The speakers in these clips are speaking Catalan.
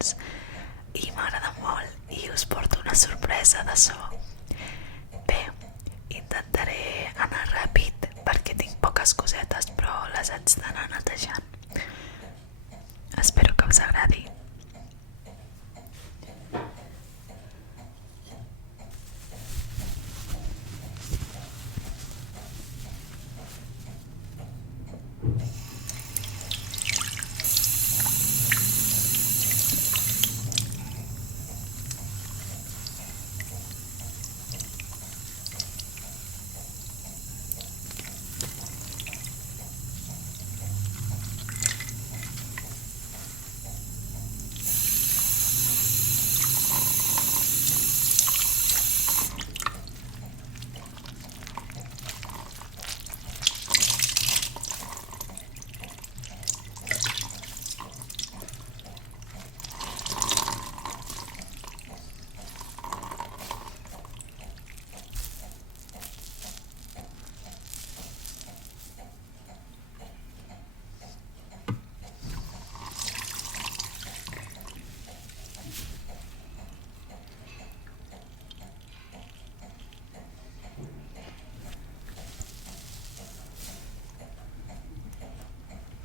minuts i m'agrada molt i us porto una sorpresa de so. Bé, intentaré anar ràpid perquè tinc poques cosetes, però les haig d'anar netejant. Espero que us agradi.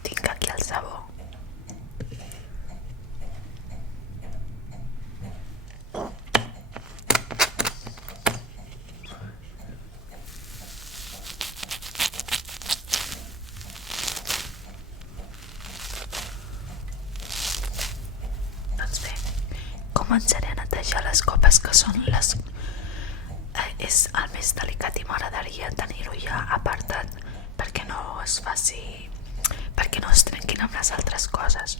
Tinc aquí el sabó. Doncs bé, començaré a netejar les copes que són les... és el més delicat i m'agradaria tenir-ho ja apartat perquè no es faci... perquè no es trenquin amb les altres coses.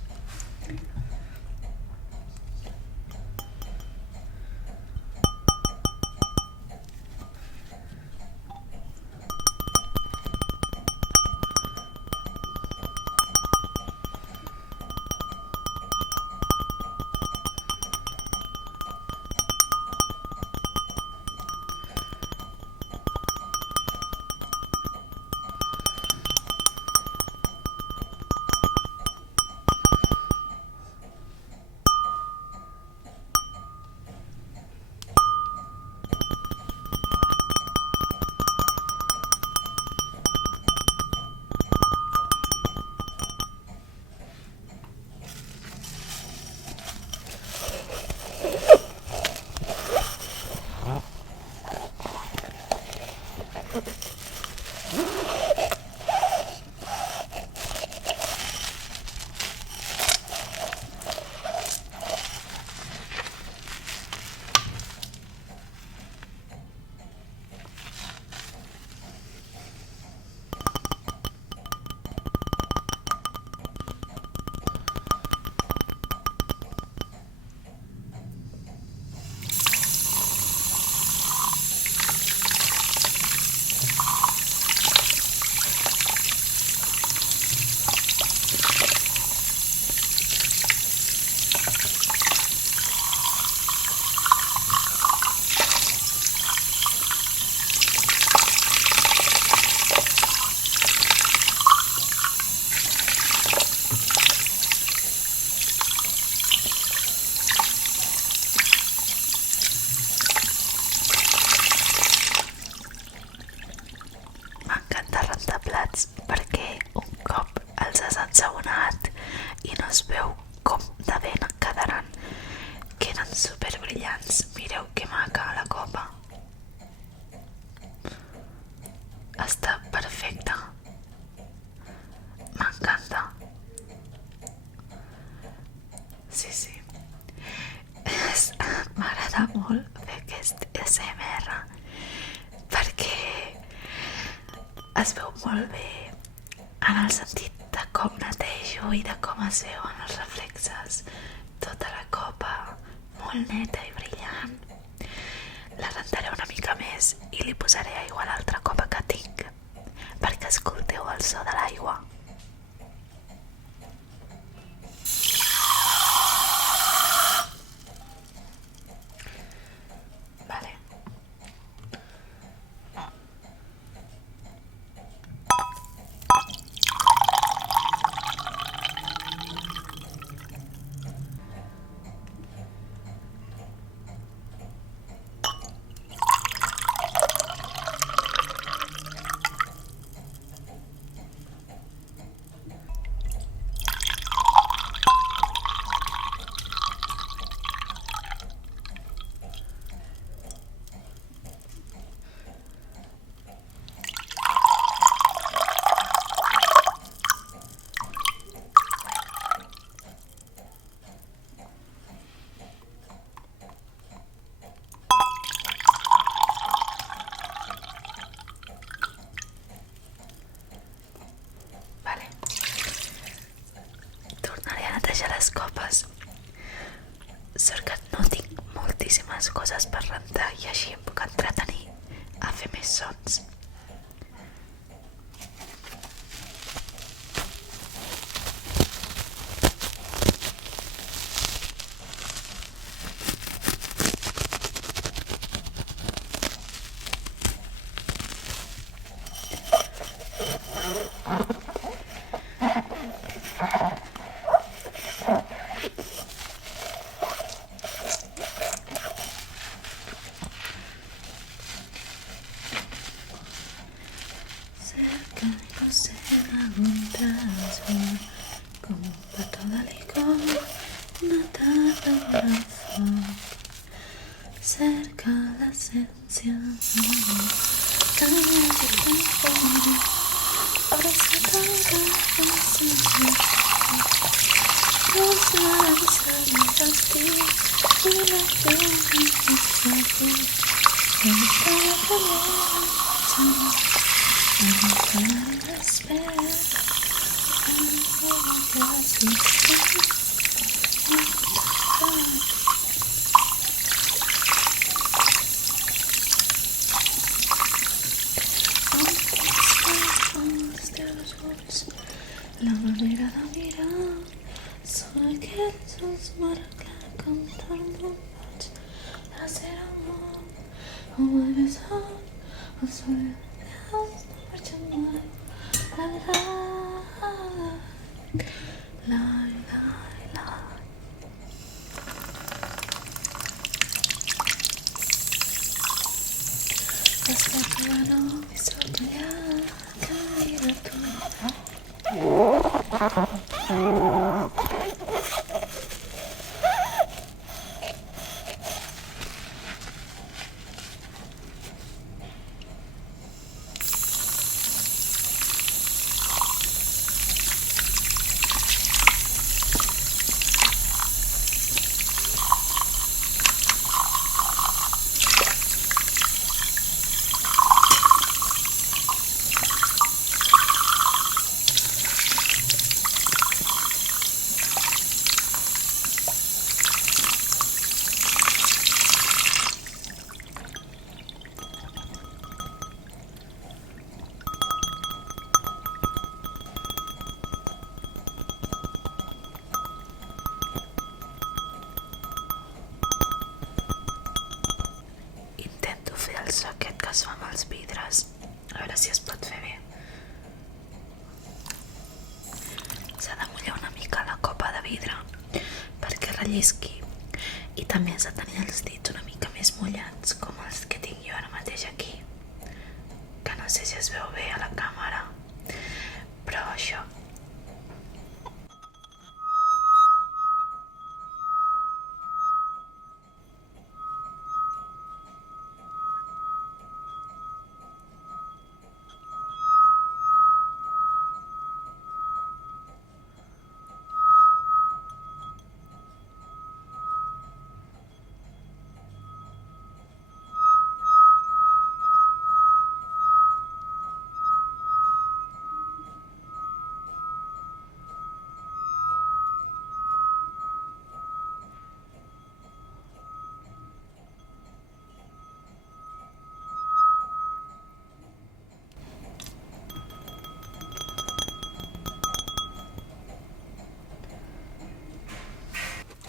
Perquè un cop els has ensaonat i no es veu com de ben quedaran, queden super brillants. Mireu que maca la copa, està perfecta, m'encanta. Sí, m'agrada molt fer aquest ASMR perquè es veu molt bé en el sentit de com netejo i de com es veuen els reflexes, tota la copa molt neta i brillant. La rentaré una mica més i li posaré aigua a l'altra copa que tinc perquè escolteu el so de l'aigua. sort que no tinc moltíssimes coses per rentar i així em puc entretenir a fer més sons. Cerca y cocina un trazo como un plato de licor, una tarde en el fuego, cerca la esencia cambia de teléfono, ahora se toca la esencia, no se avanza ni castigo, y la pena es aquí, no está peleando. I'm despair, la manera de mirar, soy que sus marcas cantando hacer amor, o besar, o soy intento fer el so aquest que es fa amb els vidres, a veure si es pot fer bé. S'ha de mullar una mica la copa de vidre perquè rellisqui i també has de tenir els dits una mica més mullats com els que tinc jo ara mateix aquí, que no sé si es veu bé a la càmera, però això.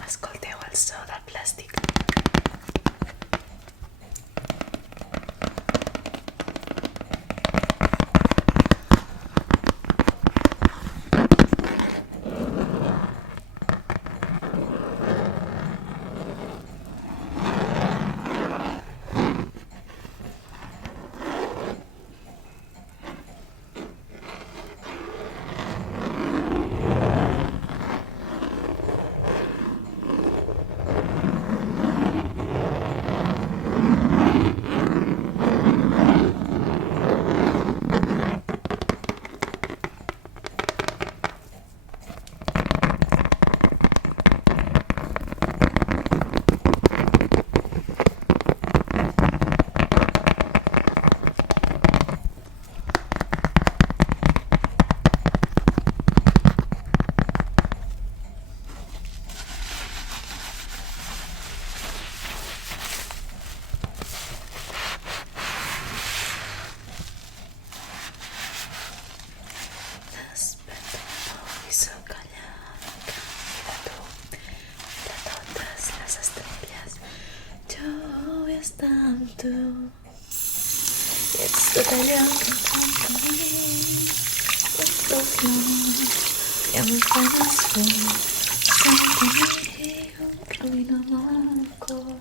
Escolteu el so del plàstic. tu i ets tot allò que em fa feliç. Questo flor que em fan esforç sempre mi rovina el cor.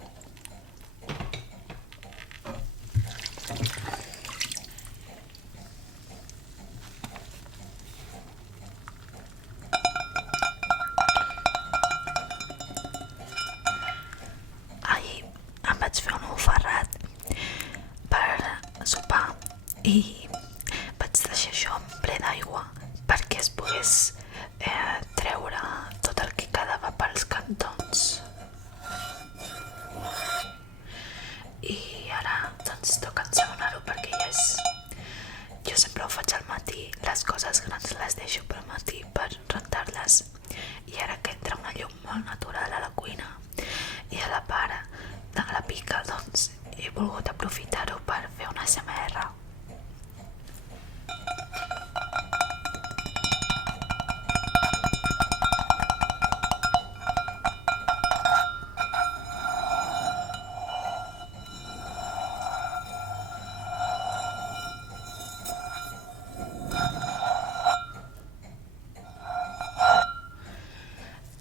Ahir em vaig fer un offerrat per sopar i vaig deixar això en ple d'aigua perquè es pogués treure tot el que quedava pels cantons. I ara doncs toca ensabonar-ho perquè ja és... Jo sempre ho faig al matí, les coses grans les deixo pel matí per rentar-les, i ara que entra una llum molt natural a la cuina i a la part de la pica, doncs he volgut aprofitar-ho per fer una ASMR.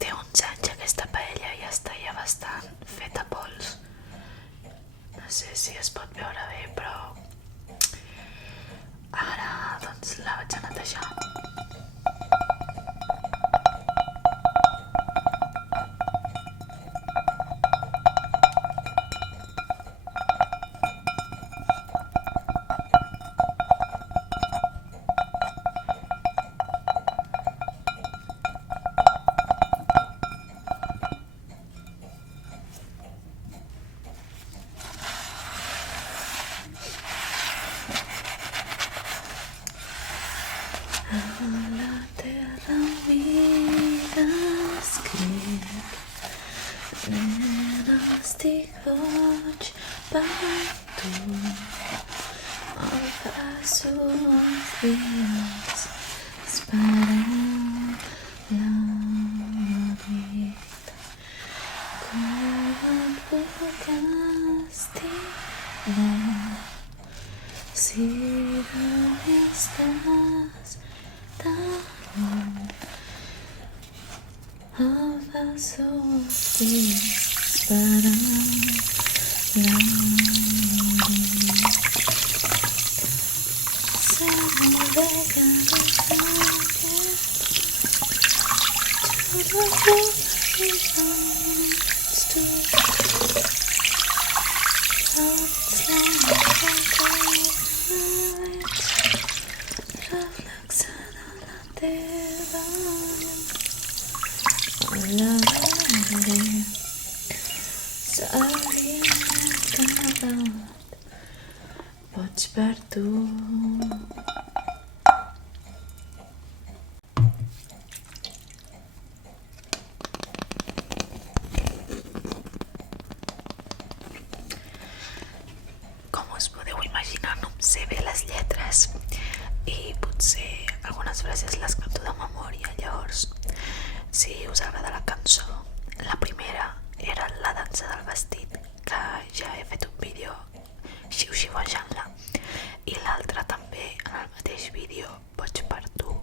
Té uns anys aquesta paella i està ja bastant feta pols. No sé si es pot veure bé, però ara doncs la vaig a netejar. A la terra vida escric, nena, estic boig per tu. El passo els dies esperant la nit. Com et puc estimar si de mi estàs tan lluny? El passo els dies esperant la nit. Sé molt bé que no sabia tot el que abans tu. Tots reflexant en la teva llum. La veure s'hauria acabat, boig per tu. Com us podeu imaginar, no em sé bé les lletres i potser algunes frases les canto de memòria. Llavors, si us agrada la cançó, la primera era La dansa del vestit, que ja he fet un vídeo xiu-xiuejant-la, i l'altra també en el mateix vídeo, Boig per tu,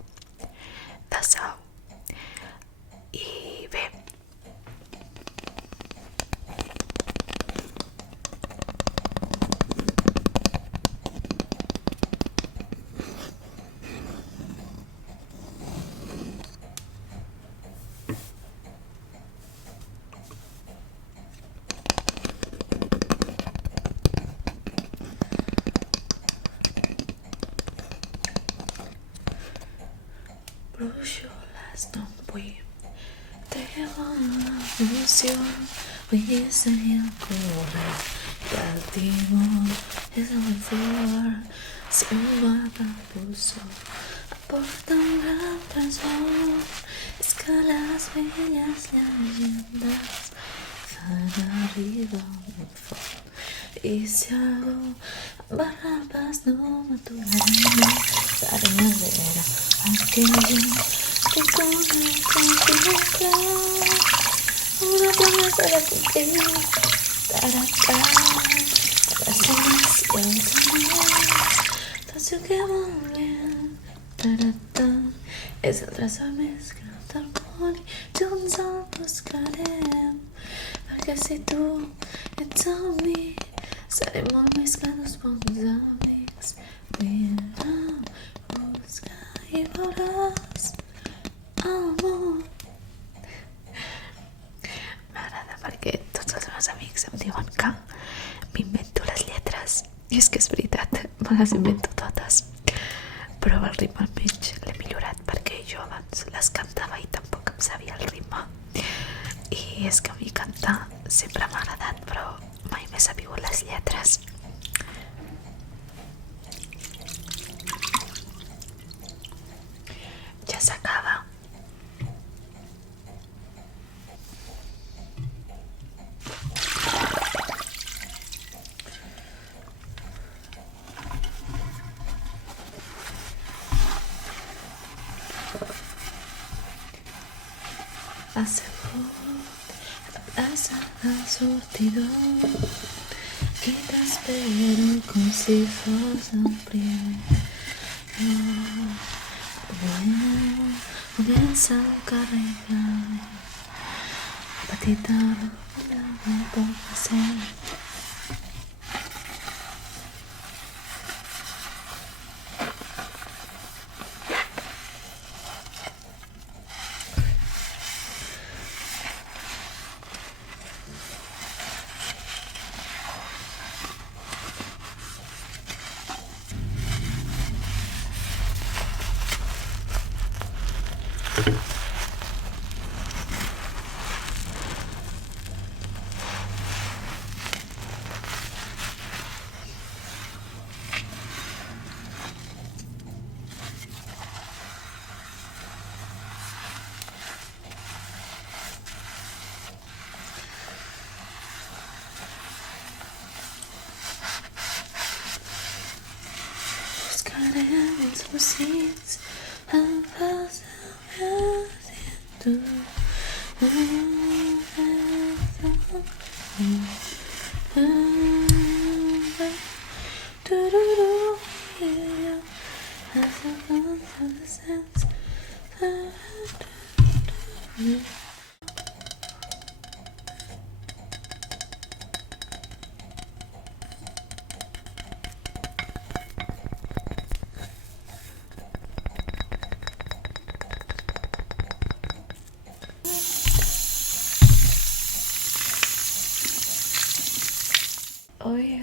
de Sau. I bé, brúixoles no em vull treure l'emoció, vull seguir el corrent i el timó és el fort. Si un vagabusó em porta un gran tresor, és que les velles llegendes fan arribar molt fort. I si algú em barra el pas, no m'aturaré més per darrere aquella que conec contigo clar. Una promesa de cumplir, Ta-da-da. Abraço tot el que volem. Ta-da-da. És el tresor més gran del món i junts el buscarem. Perquè si tu ets amb mi, serem molt més que dos bons amics. Vine a buscar i veuràs el món. M'agrada perquè tots els meus amics em diuen que m'invento les lletres. I és que és veritat, me les invento totes. Però el ritme almenys l'he millorat perquè jo abans les cantava i tampoc em sabia el ritme. I és que a mi cantar sempre m'ha agradat, però mai m'he sabut les lletres. Ja s'acaba. Assegut a la plaça del sortidor i t'espero com si fos el primer. Comença el carrer blanc, petita roda del passeig. Buscarem els bocins en pas tu. Hoy